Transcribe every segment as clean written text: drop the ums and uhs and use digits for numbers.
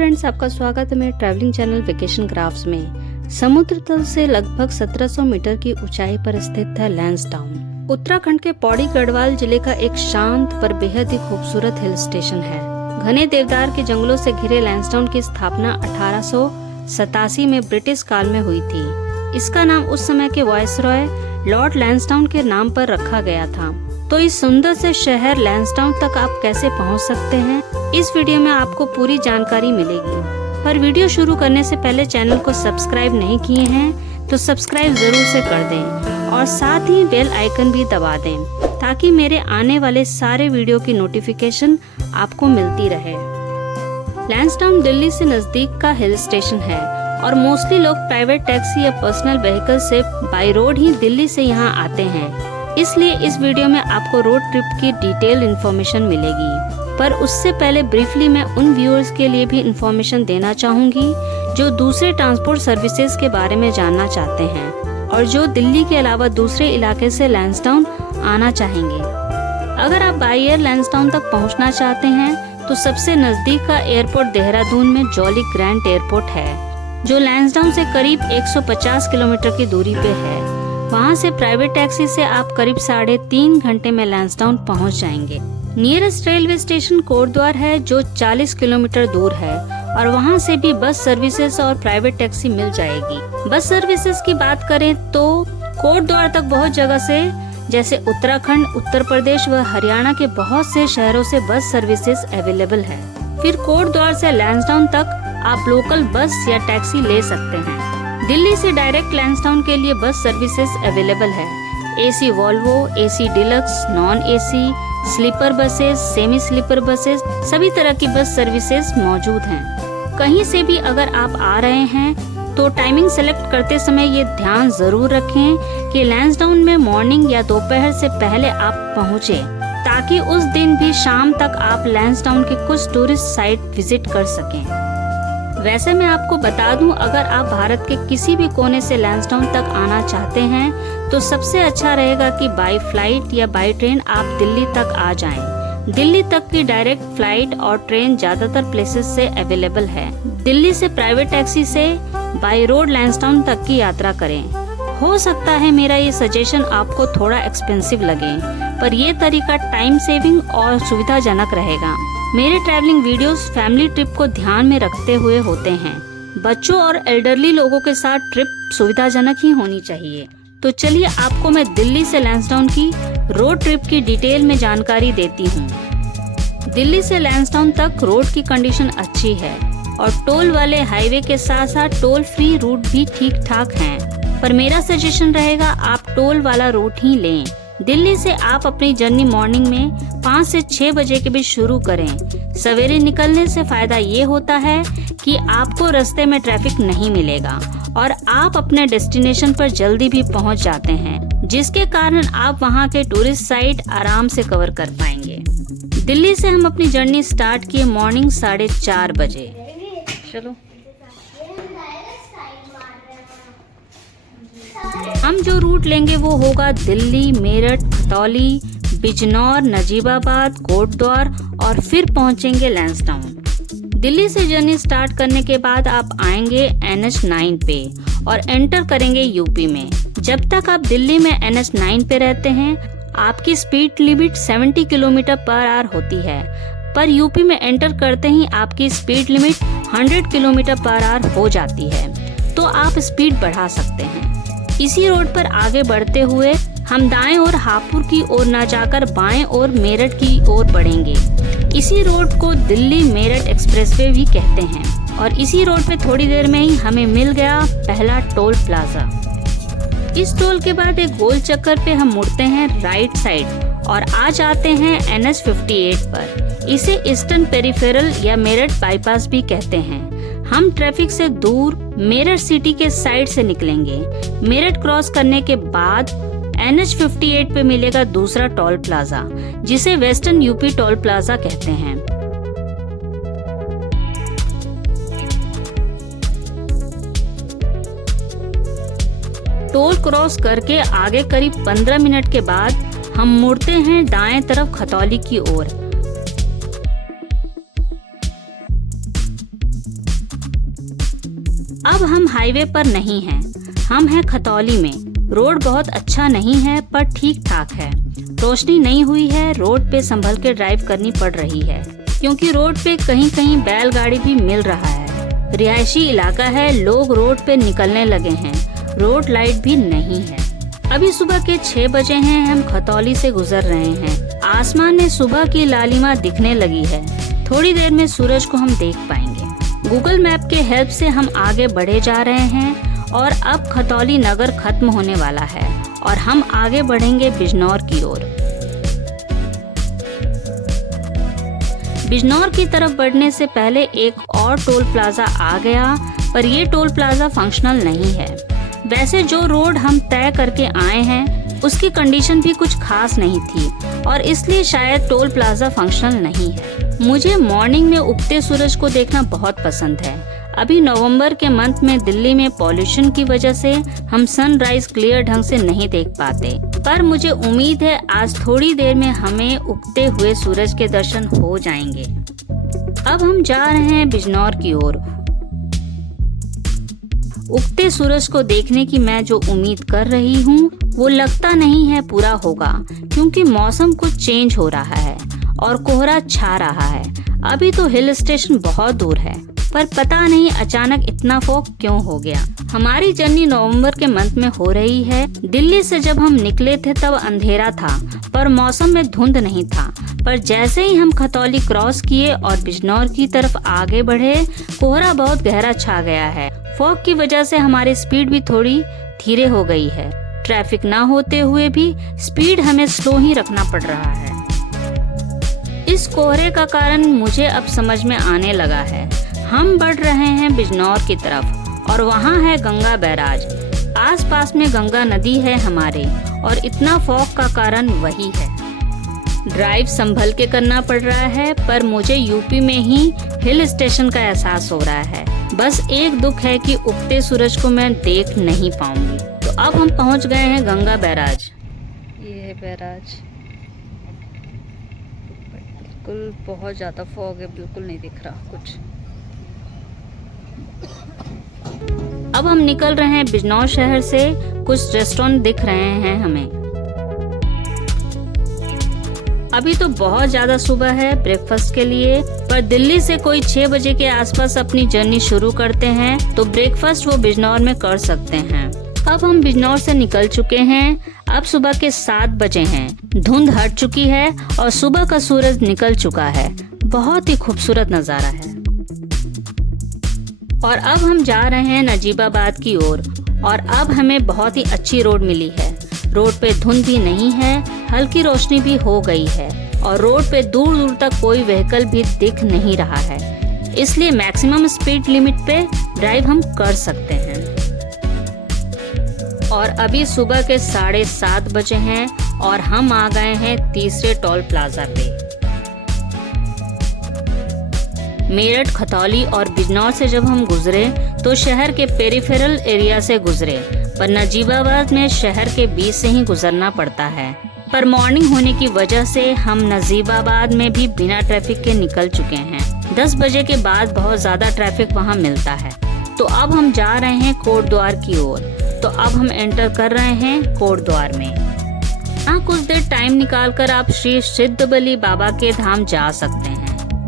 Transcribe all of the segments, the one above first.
Friends, आपका स्वागत है मेरे ट्रैवलिंग चैनल वेकेशन क्राफ्ट्स में। समुद्र तल से लगभग 1700 मीटर की ऊंचाई पर स्थित है लैंसडाउन। उत्तराखंड के पौड़ी गढ़वाल जिले का एक शांत पर बेहद ही खूबसूरत हिल स्टेशन है। घने देवदार के जंगलों से घिरे लैंसडाउन की स्थापना 1887 में ब्रिटिश काल में हुई थी। इसका नाम उस समय के वायसरॉय लॉर्ड लैंसडाउन के नाम पर रखा गया था। तो इस सुंदर से शहर लैंसडाउन तक आप कैसे पहुंच सकते हैं, इस वीडियो में आपको पूरी जानकारी मिलेगी। पर वीडियो शुरू करने से पहले चैनल को सब्सक्राइब नहीं किए हैं तो सब्सक्राइब जरूर से कर दें और साथ ही बेल आइकन भी दबा दें ताकि मेरे आने वाले सारे वीडियो की नोटिफिकेशन आपको मिलती रहे। लैंसडाउन दिल्ली से नजदीक का हिल स्टेशन है और मोस्टली लोग प्राइवेट टैक्सी या पर्सनल व्हीकल से बाई रोड ही दिल्ली से यहाँ आते हैं। इसलिए इस वीडियो में आपको रोड ट्रिप की डिटेल इन्फॉर्मेशन मिलेगी। पर उससे पहले ब्रीफली मैं उन व्यूअर्स के लिए भी इन्फॉर्मेशन देना चाहूंगी जो दूसरे ट्रांसपोर्ट सर्विसेज के बारे में जानना चाहते हैं और जो दिल्ली के अलावा दूसरे इलाके से लैंसडाउन आना चाहेंगे। अगर आप बाई एयर लैंसडाउन तक पहुंचना चाहते हैं तो सबसे नजदीक का एयरपोर्ट देहरादून में जॉली ग्रैंड एयरपोर्ट है, जो लैंसडाउन से करीब 150 किलोमीटर की दूरी पे है। वहाँ से प्राइवेट टैक्सी से आप करीब 3.5 घंटे में लैंसडाउन पहुँच जाएंगे। नियरेस्ट रेलवे स्टेशन कोटद्वार है जो 40 किलोमीटर दूर है और वहाँ से भी बस सर्विसेज और प्राइवेट टैक्सी मिल जाएगी। बस सर्विसेज की बात करें तो कोटद्वार तक बहुत जगह से जैसे उत्तराखंड, उत्तर प्रदेश व हरियाणा के बहुत से शहरों से बस सर्विसेज अवेलेबल है। फिर कोटद्वार से लैंसडाउन तक आप लोकल बस या टैक्सी ले सकते हैं। दिल्ली से डायरेक्ट लैंसडाउन के लिए बस सर्विसेज अवेलेबल है। AC Volvo, AC deluxe, non AC, sleeper buses, semi sleeper buses, सभी तरह की बस सर्विसेज मौजूद हैं। कहीं से भी अगर आप आ रहे हैं तो टाइमिंग सेलेक्ट करते समय ये ध्यान जरूर रखें कि लैंसडाउन में मॉर्निंग या दोपहर से पहले आप पहुँचे ताकि उस दिन भी शाम तक आप लैंसडाउन के कुछ टूरिस्ट साइट विजिट कर सकें। वैसे मैं आपको बता दूं, अगर आप भारत के किसी भी कोने से लैंसडाउन तक आना चाहते हैं तो सबसे अच्छा रहेगा कि बाय फ्लाइट या बाय ट्रेन आप दिल्ली तक आ जाएं। दिल्ली तक की डायरेक्ट फ्लाइट और ट्रेन ज्यादातर प्लेसेस से अवेलेबल है। दिल्ली से प्राइवेट टैक्सी से बाय रोड लैंसडाउन तक की यात्रा करें। हो सकता है मेरा ये सजेशन आपको थोड़ा एक्सपेंसिव लगे, पर ये तरीका टाइम सेविंग और सुविधाजनक रहेगा। मेरे ट्रैवलिंग वीडियोस फैमिली ट्रिप को ध्यान में रखते हुए होते हैं। बच्चों और एल्डरली लोगों के साथ ट्रिप सुविधाजनक ही होनी चाहिए। तो चलिए आपको मैं दिल्ली से लैंसडाउन की रोड ट्रिप की डिटेल में जानकारी देती हूँ। दिल्ली से लैंसडाउन तक रोड की कंडीशन अच्छी है और टोल वाले हाईवे के साथ साथ टोल फ्री रूट भी ठीक ठाक हैं। पर मेरा सजेशन रहेगा आप टोल वाला रूट ही लें। दिल्ली से आप अपनी जर्नी मॉर्निंग में 5 से 6 बजे के बीच शुरू करें। सवेरे निकलने से फायदा ये होता है कि आपको रास्ते में ट्रैफिक नहीं मिलेगा और आप अपने डेस्टिनेशन पर जल्दी भी पहुंच जाते हैं, जिसके कारण आप वहां के टूरिस्ट साइट आराम से कवर कर पाएंगे। दिल्ली से हम अपनी जर्नी स्टार्ट किए मॉर्निंग 4:30 बजे। चलो हम जो रूट लेंगे वो होगा दिल्ली, मेरठ, खतौली, बिजनौर, नजीबाबाद, कोटद्वार और फिर पहुंचेंगे लैंसडाउन। दिल्ली से जर्नी स्टार्ट करने के बाद आप आएंगे NH9 पे और एंटर करेंगे यूपी में। जब तक आप दिल्ली में NH9 पे रहते हैं आपकी speed limit 70 kilometre per hour होती है, पर यूपी में एंटर करते ही आपकी speed limit 100 kilometre per hour हो जाती है, तो आप स्पीड बढ़ा सकते हैं। इसी रोड पर आगे बढ़ते हुए हम दाएं ओर हापुड़ की ओर न जाकर बाएं ओर मेरठ की ओर बढ़ेंगे। इसी रोड को दिल्ली मेरठ एक्सप्रेसवे भी कहते हैं और इसी रोड पे थोड़ी देर में ही हमें मिल गया पहला टोल प्लाजा। इस टोल के बाद एक गोल चक्कर पे हम मुड़ते हैं राइट साइड और आ जाते हैं NH58 पर। इसे ईस्टर्न पेरिफेरल या मेरठ बाईपास भी कहते हैं। हम ट्रैफिक से दूर मेरठ सिटी के साइड से निकलेंगे। मेरठ क्रॉस करने के बाद NH58 पे मिलेगा दूसरा टोल प्लाजा, जिसे वेस्टर्न यूपी टोल प्लाजा कहते हैं। टोल क्रॉस करके आगे करीब 15 मिनट के बाद हम मुड़ते हैं दाएं तरफ खतौली की ओर। अब हम हाईवे पर नहीं हैं, हम हैं खतौली में। रोड बहुत अच्छा नहीं है पर ठीक ठाक है। रोशनी नहीं हुई है, रोड पे संभल के ड्राइव करनी पड़ रही है क्योंकि रोड पे कहीं कहीं बैलगाड़ी भी मिल रहा है। रिहायशी इलाका है, लोग रोड पे निकलने लगे हैं, रोड लाइट भी नहीं है। अभी सुबह के 6 बजे हैं, हम खतौली से गुजर रहे हैं। आसमान में सुबह की लालिमा दिखने लगी है। थोड़ी देर में सूरज को हम देख पाएंगे। गूगल मैप के हेल्प से हम आगे बढ़े जा रहे हैं और अब खतौली नगर खत्म होने वाला है और हम आगे बढ़ेंगे बिजनौर की ओर। बिजनौर की तरफ बढ़ने से पहले एक और टोल प्लाजा आ गया, पर ये टोल प्लाजा फंक्शनल नहीं है। वैसे जो रोड हम तय करके आए हैं उसकी कंडीशन भी कुछ खास नहीं थी और इसलिए शायद टोल प्लाजा फंक्शनल नहीं है। मुझे मॉर्निंग में उगते सूरज को देखना बहुत पसंद है। अभी नवंबर के मंथ में दिल्ली में पॉल्यूशन की वजह से हम सनराइज क्लियर ढंग से नहीं देख पाते, पर मुझे उम्मीद है आज थोड़ी देर में हमें उगते हुए सूरज के दर्शन हो जाएंगे। अब हम जा रहे हैं बिजनौर की ओर। उगते सूरज को देखने की मैं जो उम्मीद कर रही हूँ वो लगता नहीं है पूरा होगा क्योंकि मौसम कुछ चेंज हो रहा है और कोहरा छा रहा है। अभी तो हिल स्टेशन बहुत दूर है, पर पता नहीं अचानक इतना फॉग क्यों हो गया। हमारी जर्नी नवंबर के मंथ में हो रही है। दिल्ली से जब हम निकले थे तब अंधेरा था पर मौसम में धुंध नहीं था, पर जैसे ही हम खतौली क्रॉस किए और बिजनौर की तरफ आगे बढ़े, कोहरा बहुत गहरा छा गया है। फॉग की वजह से हमारी स्पीड भी थोड़ी धीरे हो गई है। ट्रैफिक ना होते हुए भी स्पीड हमें स्लो ही रखना पड़ रहा है। इस कोहरे का कारण मुझे अब समझ में आने लगा है। हम बढ़ रहे हैं बिजनौर की तरफ और वहाँ है गंगा बैराज। आसपास में गंगा नदी है हमारे और इतना फॉग का कारण वही है। ड्राइव संभल के करना पड़ रहा है, पर मुझे यूपी में ही हिल स्टेशन का एहसास हो रहा है। बस एक दुख है कि उगते सूरज को मैं देख नहीं पाऊंगी। तो अब हम पहुंच गए हैं गंगा बैराज। ये है बैराज। बिल्कुल बहुत ज्यादा फॉग है, बिल्कुल नहीं दिख रहा कुछ। अब हम निकल रहे हैं बिजनौर शहर से। कुछ रेस्टोरेंट दिख रहे हैं हमें। अभी तो बहुत ज्यादा सुबह है ब्रेकफास्ट के लिए, पर दिल्ली से कोई 6 बजे के आसपास अपनी जर्नी शुरू करते हैं तो ब्रेकफास्ट वो बिजनौर में कर सकते हैं। अब हम बिजनौर से निकल चुके हैं। अब सुबह के 7 बजे हैं। धुंध हट चुकी है और सुबह का सूरज निकल चुका है। बहुत ही खूबसूरत नजारा है। और अब हम जा रहे हैं नजीबाबाद की ओर और अब हमें बहुत ही अच्छी रोड मिली है। रोड पे धुंध भी नहीं है, हल्की रोशनी भी हो गई है और रोड पे दूर दूर तक कोई व्हीकल भी दिख नहीं रहा है, इसलिए मैक्सिमम स्पीड लिमिट पे ड्राइव हम कर सकते हैं। और अभी सुबह के 7:30 बजे हैं और हम आ गए हैं तीसरे टोल प्लाजा पे। मेरठ, खतौली और बिजनौर से जब हम गुजरे तो शहर के पेरिफेरल एरिया से गुजरे, पर नजीबाबाद में शहर के बीच से ही गुजरना पड़ता है। पर मॉर्निंग होने की वजह से हम नजीबाबाद में भी बिना ट्रैफिक के निकल चुके हैं। 10 बजे के बाद बहुत ज्यादा ट्रैफिक वहाँ मिलता है। तो अब हम जा रहे हैं कोटद्वार की ओर। तो अब हम एंटर कर रहे हैं कोटद्वार में। यहाँ कुछ देर टाइम निकालकर आप श्री सिद्धबली बाबा के धाम जा सकते हैं।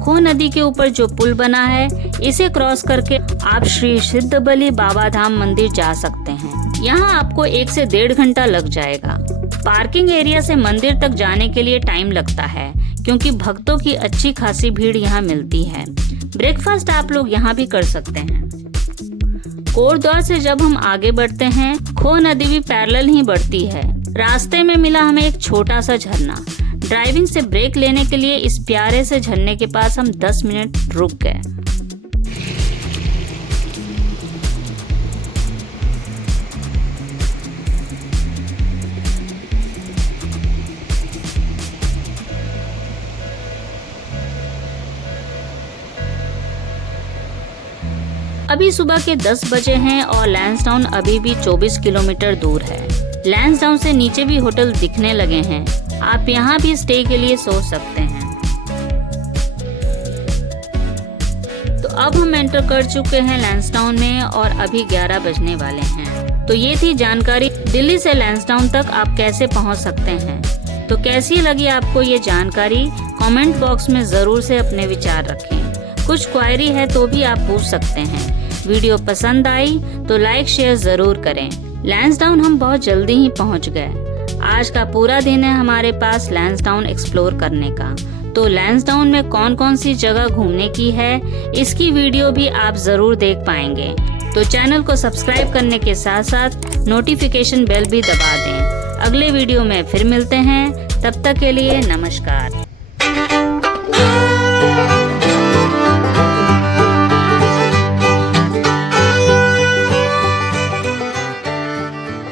खो नदी के ऊपर जो पुल बना है, इसे क्रॉस करके आप श्री सिद्धबली बाबा धाम मंदिर जा सकते हैं। यहाँ आपको 1 से 1.5 घंटा लग जाएगा। पार्किंग एरिया से मंदिर तक जाने के लिए टाइम लगता है क्योंकि भक्तों की अच्छी खासी भीड़ यहाँ मिलती है। ब्रेकफास्ट आप लोग यहाँ भी कर सकते हैं। कोटद्वार से जब हम आगे बढ़ते हैं, खो नदी भी पैरेलल ही बढ़ती है। रास्ते में मिला हमें एक छोटा सा झरना। ड्राइविंग से ब्रेक लेने के लिए इस प्यारे से झरने के पास हम 10 मिनट रुक गए। अभी सुबह के 10 बजे हैं और लैंसडाउन अभी भी 24 किलोमीटर दूर है। लैंसडाउन से नीचे भी होटल दिखने लगे हैं। आप यहाँ भी स्टे के लिए सोच सकते हैं। तो अब हम एंटर कर चुके हैं लैंसडाउन में और अभी 11 बजने वाले हैं। तो ये थी जानकारी दिल्ली से लैंसडाउन तक आप कैसे पहुंच सकते हैं। तो कैसी लगी आपको ये जानकारी, कमेंट बॉक्स में जरूर से अपने विचार रखें। कुछ क्वायरी है तो भी आप पूछ सकते हैं। वीडियो पसंद आई तो लाइक शेयर जरूर करें। लैंसडाउन हम बहुत जल्दी ही पहुंच गए। आज का पूरा दिन है हमारे पास लैंसडाउन एक्सप्लोर करने का। तो लैंसडाउन में कौन कौन सी जगह घूमने की है, इसकी वीडियो भी आप जरूर देख पाएंगे। तो चैनल को सब्सक्राइब करने के साथ साथ नोटिफिकेशन बेल भी दबा दें। अगले वीडियो में फिर मिलते हैं, तब तक के लिए नमस्कार।